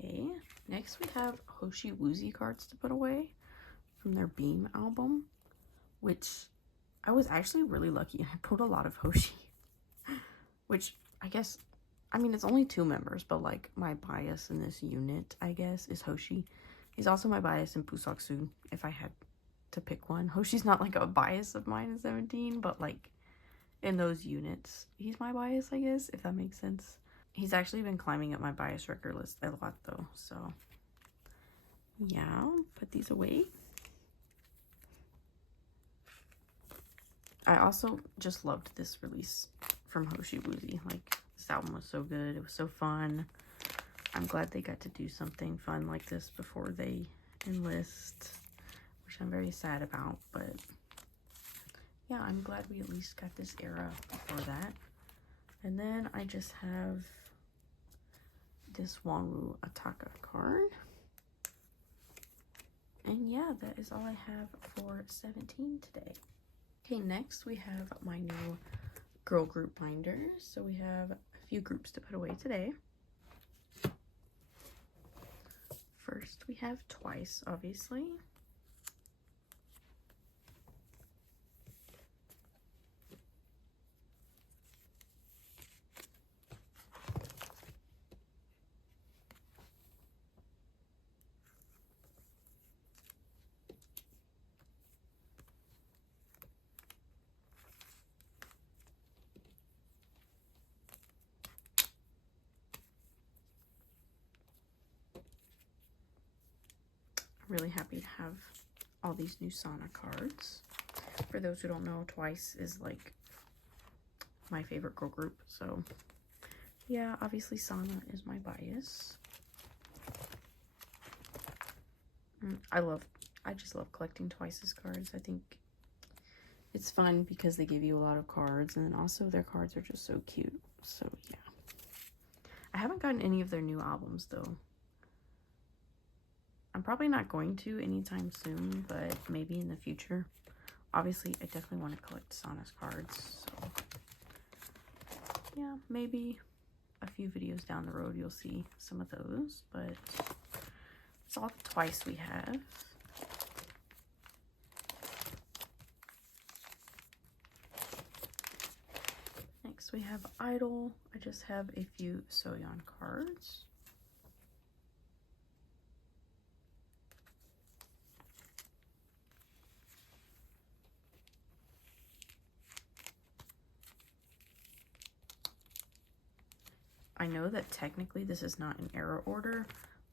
Okay, next we have Hoshi Woozy cards to put away from their Beam album, which I was actually really lucky. I pulled a lot of Hoshi, which I guess, I mean, it's only 2 members, but like my bias in this unit, I guess, is Hoshi. He's also my bias in Pusoksun, if I had to pick one. Hoshi's not like a bias of mine in 17, but like in those units, he's my bias, I guess, if that makes sense. He's actually been climbing up my bias record list a lot though, so yeah, put these away. I also just loved this release from Hoshi Woozy. Like, this album was so good. It was so fun. I'm glad they got to do something fun like this before they enlist, which I'm very sad about, but yeah, I'm glad we at least got this era before that. And then I just have this Wonwoo Ataka card. And yeah, that is all I have for 17 today. Okay, next we have my new girl group binders. So we have a few groups to put away today. First, we have Twice, obviously. Really happy to have all these new Sana cards. For those who don't know, Twice is like my favorite girl group, so yeah, obviously Sana is my bias. I just love collecting Twice's cards. I think it's fun because they give you a lot of cards, and then also their cards are just so cute. So yeah, I haven't gotten any of their new albums though. I'm probably not going to anytime soon, but maybe in the future. Obviously, I definitely want to collect Sana's cards, so yeah, maybe a few videos down the road you'll see some of those, but it's all the Twice we have. Next we have Idol. I just have a few Soyeon cards. I know that technically this is not in era order,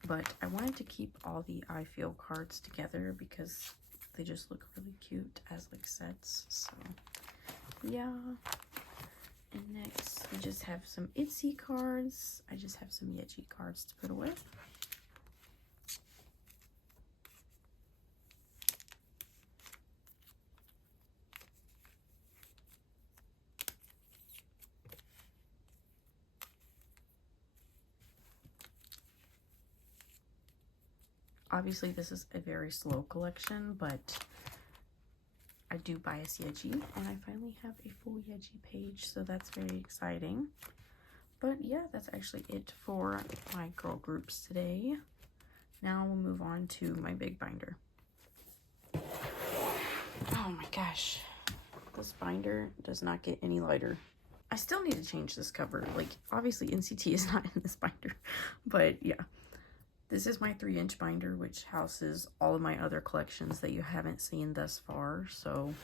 but I wanted to keep all the I Feel cards together because they just look really cute as like sets. So yeah. And next we just have some Itzy cards. I just have some Yeji cards to put away. Obviously, this is a very slow collection, but I do bias Yeji, and I finally have a full Yeji page, so that's very exciting. But yeah, that's actually it for my girl groups today. Now we'll move on to my big binder. Oh my gosh, this binder does not get any lighter. I still need to change this cover. Like, obviously NCT is not in this binder, but yeah. This is my 3-inch binder, which houses all of my other collections that you haven't seen thus far. So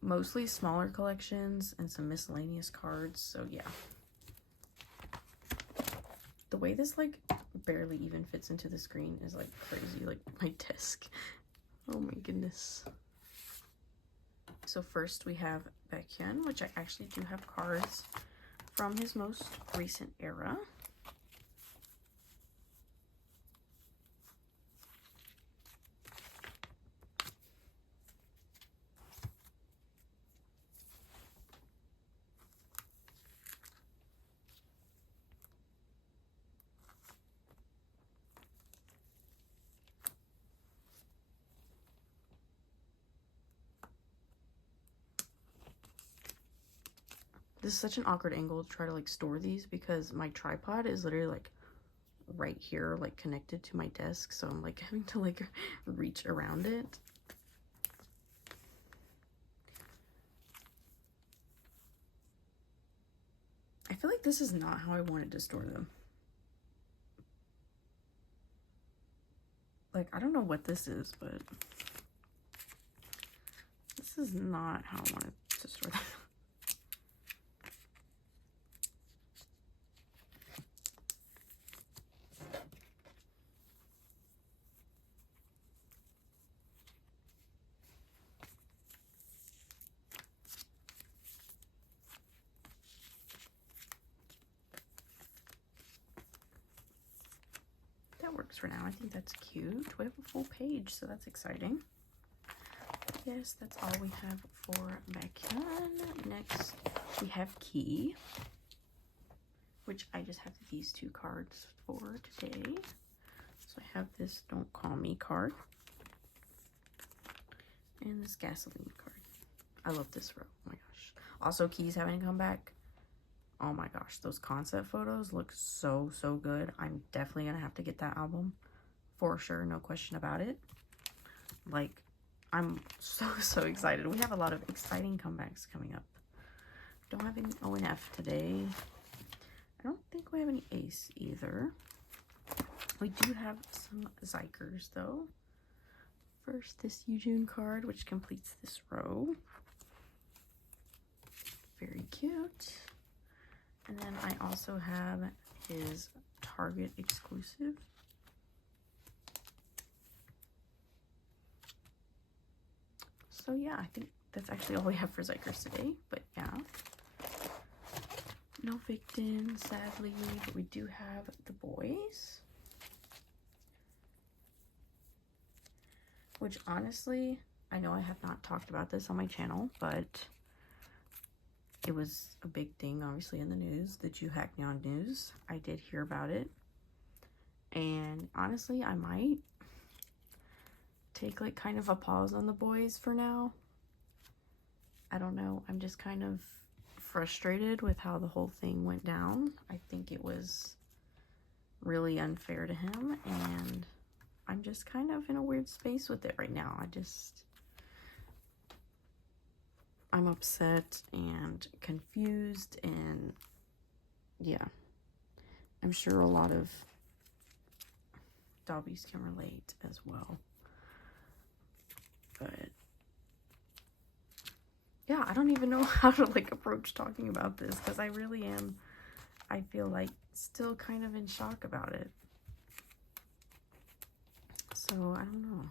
mostly smaller collections and some miscellaneous cards. So yeah. The way this like barely even fits into the screen is like crazy. Like my desk. Oh my goodness. So first we have Baekhyun, which I actually do have cards from his most recent era. This is such an awkward angle to try to like store these because my tripod is literally like right here, like connected to my desk, so I'm like having to like reach around it. I feel like this is not how I wanted to store them. Like, I don't know what this is, but this is not how I wanted to store them. That works for now. I think that's cute. We have a full page, so that's exciting. Yes, that's all we have for Baekhyun. Next, we have Key, which I just have these 2 cards for today. So I have this Don't Call Me card and this Gasoline card. I love this row. Oh my gosh. Also, Key's having to come back. Oh my gosh, those concept photos look so, so good. I'm definitely gonna have to get that album for sure, no question about it. Like, I'm so, so excited. We have a lot of exciting comebacks coming up. Don't have any ONF today. I don't think we have any Ace either. We do have some Zikers though. First, this Yujun card, which completes this row. Very cute. And then I also have his Target exclusive. So yeah, I think that's actually all we have for Zikers today. But yeah, no Victon, sadly, but we do have the boys. Which honestly, I know I have not talked about this on my channel, but it was a big thing, obviously, in the news, the Ju Hackneon news. I did hear about it. And honestly, I might take like kind of a pause on the boys for now. I don't know. I'm just kind of frustrated with how the whole thing went down. I think it was really unfair to him, and I'm just kind of in a weird space with it right now. I'm upset and confused, and yeah, I'm sure a lot of Dobbies can relate as well. But yeah, I don't even know how to like approach talking about this because I really am, I feel like, still kind of in shock about it. So I don't know.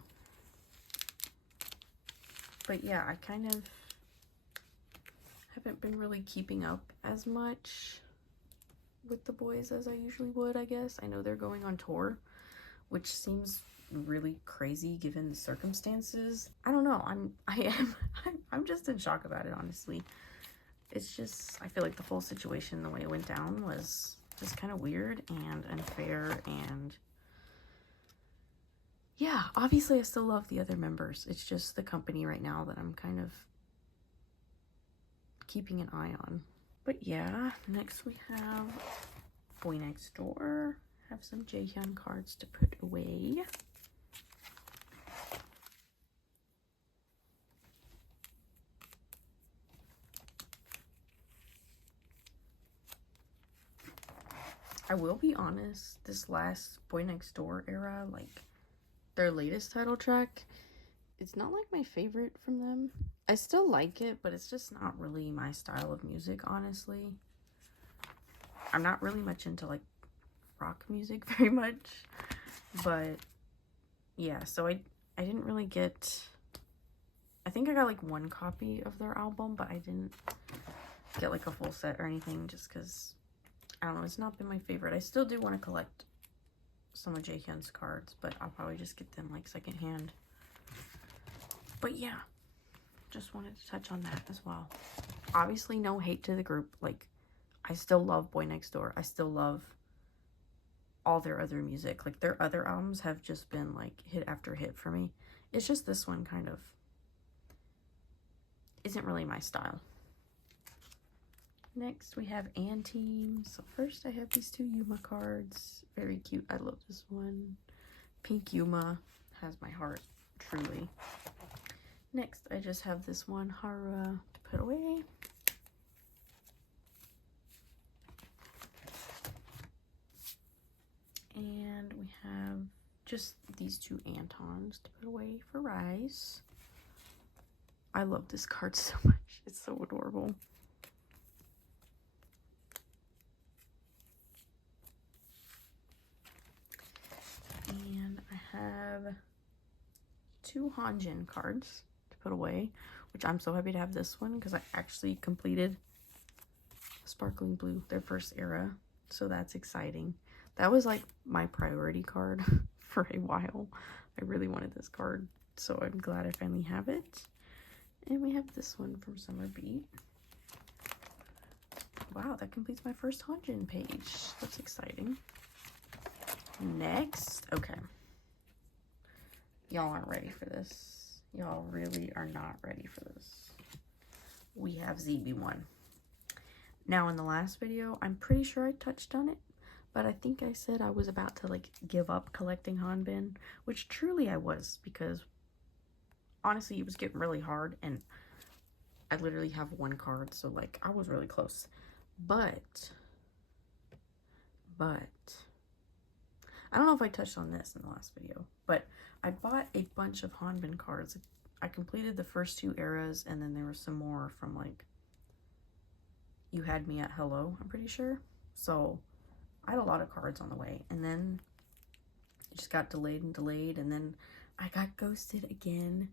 But yeah, I kind of haven't been really keeping up as much with the boys as I usually would, I guess. I know they're going on tour, which seems really crazy given the circumstances. I don't know. I'm just in shock about it, honestly. It's just, I feel like the whole situation, the way it went down, was just kind of weird and unfair. And yeah, obviously I still love the other members. It's just the company right now that I'm kind of keeping an eye on. But yeah, next we have Boy Next Door. Have some Jaehyun cards to put away. I will be honest, this last Boy Next Door era, like their latest title track, it's not like my favorite from them. I still like it, but it's just not really my style of music, honestly. I'm not really much into like rock music very much, but yeah, so I didn't really get, I think I got like 1 copy of their album, but I didn't get like a full set or anything just because, I don't know, it's not been my favorite. I still do want to collect some of Jaehyun's cards, but I'll probably just get them like secondhand. But yeah, just wanted to touch on that as well. Obviously no hate to the group. Like, I still love Boy Next Door. I still love all their other music. Like, their other albums have just been like hit after hit for me. It's just this one kind of isn't really my style. Next, we have Ateez. So first I have these two Yuma cards. Very cute. I love this one. Pink Yuma has my heart, truly. Next, I just have this one Hara to put away. And we have just these two Antons to put away for Rise. I love this card so much. It's so adorable. And I have two Hanjin cards to put away, which I'm so happy to have this one because I actually completed Sparkling Blue, their first era. So that's exciting. That was like my priority card for a while. I really wanted this card, so I'm glad I finally have it. And we have this one from Summer Beat. Wow, that completes my first Hanjin page. That's exciting. Next, okay. Y'all aren't ready for this. Y'all really are not ready for this. We have ZB1. Now, in the last video, I'm pretty sure I touched on it, but I think I said I was about to, like, give up collecting Hanbin, which truly I was, because honestly, it was getting really hard, and I literally have one card, so, like, I was really close. But, I don't know if I touched on this in the last video, but I bought a bunch of Hanbin cards. I completed the first two eras, and then there were some more from, like, You Had Me at Hello, I'm pretty sure. So, I had a lot of cards on the way, and then it just got delayed, and then I got ghosted again.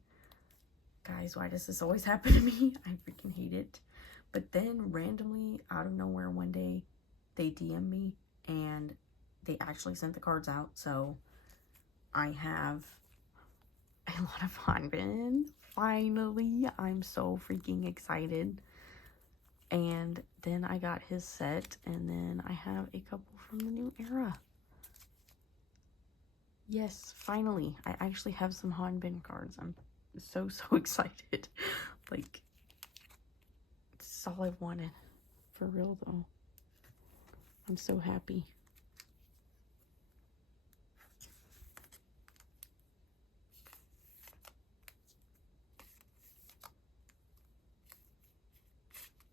Guys, why does this always happen to me? I freaking hate it. But then, randomly, out of nowhere, one day, they DM'd me, and they actually sent the cards out, so I have a lot of Hanbin. Finally, I'm so freaking excited. And then I got his set, and then I have a couple from the new era. Yes, finally, I actually have some Hanbin cards. I'm so excited. Like, this is all I've wanted. For real, though. I'm so happy.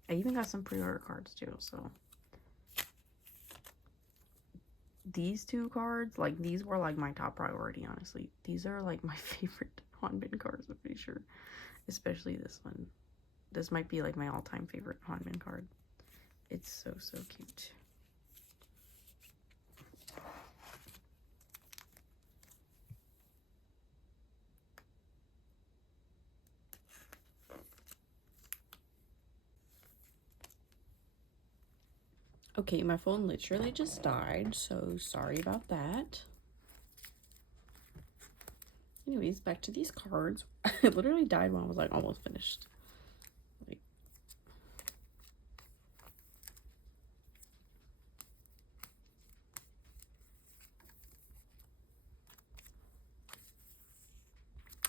I even got some pre-order cards too, so. These two cards, like, these were like my top priority, honestly. These are like my favorite Hanbin cards, I'm pretty sure. Especially this one. This might be like my all-time favorite Hanbin card. It's so cute. Okay, my phone literally just died, so sorry about that. Anyways, back to these cards. It literally died when I was like almost finished. Like,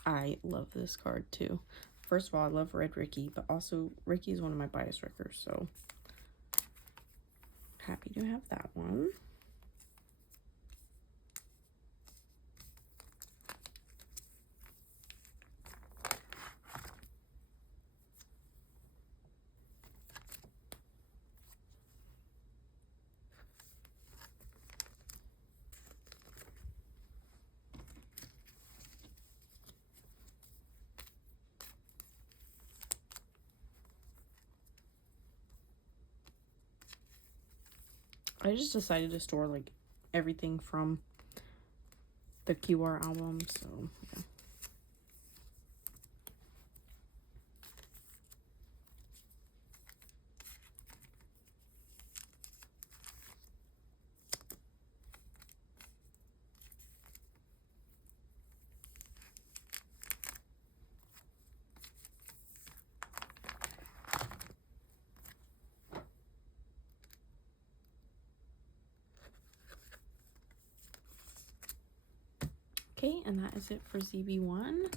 I love this card too. First of all, I love Red Ricky, but also Ricky is one of my bias wreckers, so happy to have that one. I just decided to store like everything from the QR album, so yeah. Okay, and that is it for ZB1.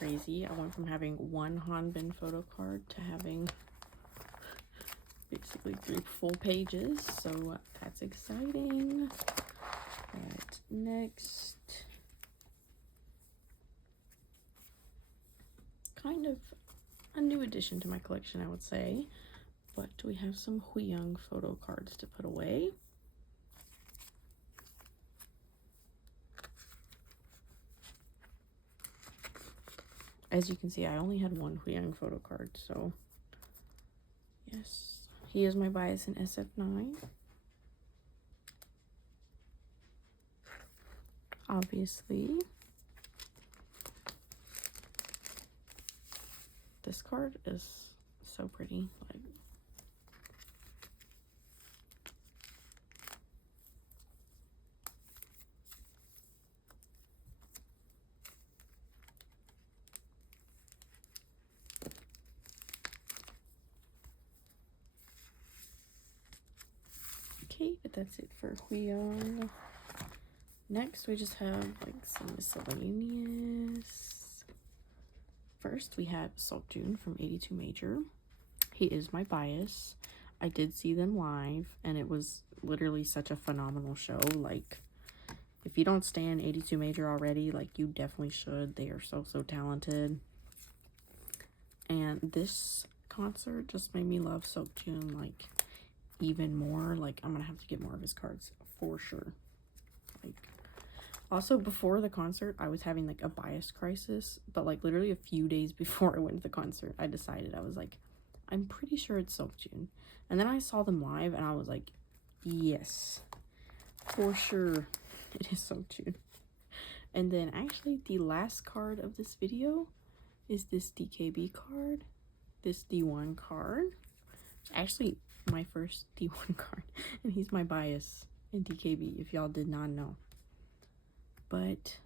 crazy. I went from having one Enhypen photo card to having basically 3 full pages, so that's exciting. Right, next, kind of a new addition to my collection, I would say, but we have some Young photo cards to put away. As you can see, I only had one Young photo card, so yes, he is my bias in SF9. Obviously, this card is so pretty. Like, okay, but that's it for Young. Next, we just have like some miscellaneous. First, we have June from 82 Major. He is my bias. I did see them live, and it was literally such a phenomenal show. Like, if you don't stand 82 Major already, like, you definitely should. They are so, so talented. And this concert just made me love June, like, even more. Like, I'm gonna have to get more of his cards for sure. Like, also, before the concert, I was having, like, a bias crisis, but, like, literally a few days before I went to the concert, I decided, I was like, I'm pretty sure it's June. And then I saw them live, and I was like, yes, for sure, it is June. And then, actually, the last card of this video is this DKB card, this D1 card. It's actually my first D1 card, and he's my bias in DKB, if y'all did not know. But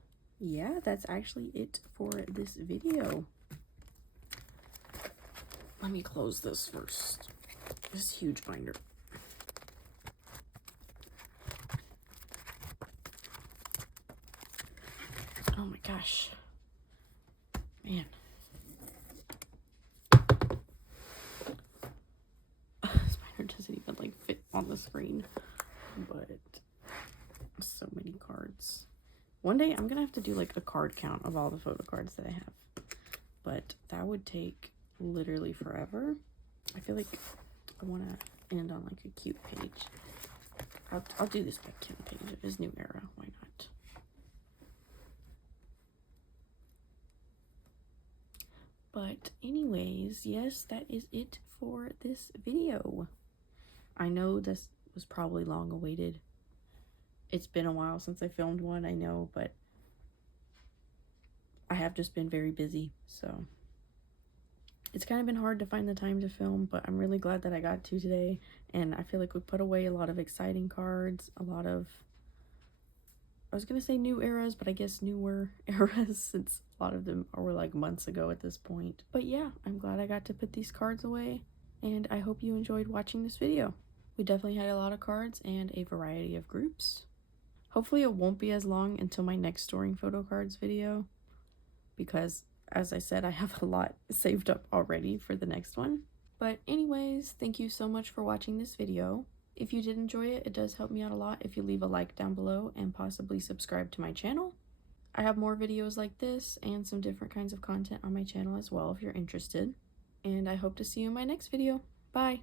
yeah, that's actually it for this video. Let me close this first. This huge binder. Oh my gosh. Man. This binder doesn't even like fit on the screen. But so many cards. One day I'm gonna have to do like a card count of all the photo cards that I have, but that would take literally forever. I feel like I want to end on like a cute page. I'll do this back count page of his new era. Why not? But anyways, yes, that is it for this video. I know this was probably long awaited. It's been a while since I filmed one, I know, but I have just been very busy, so it's kind of been hard to find the time to film, but I'm really glad that I got to today, and I feel like we put away a lot of exciting cards, a lot of, I was gonna say new eras, but I guess newer eras, since a lot of them were like months ago at this point. But yeah, I'm glad I got to put these cards away, and I hope you enjoyed watching this video. We definitely had a lot of cards and a variety of groups. Hopefully it won't be as long until my next storing photo cards video, because as I said, I have a lot saved up already for the next one. But anyways, thank you so much for watching this video. If you did enjoy it, it does help me out a lot if you leave a like down below and possibly subscribe to my channel. I have more videos like this and some different kinds of content on my channel as well if you're interested. And I hope to see you in my next video. Bye!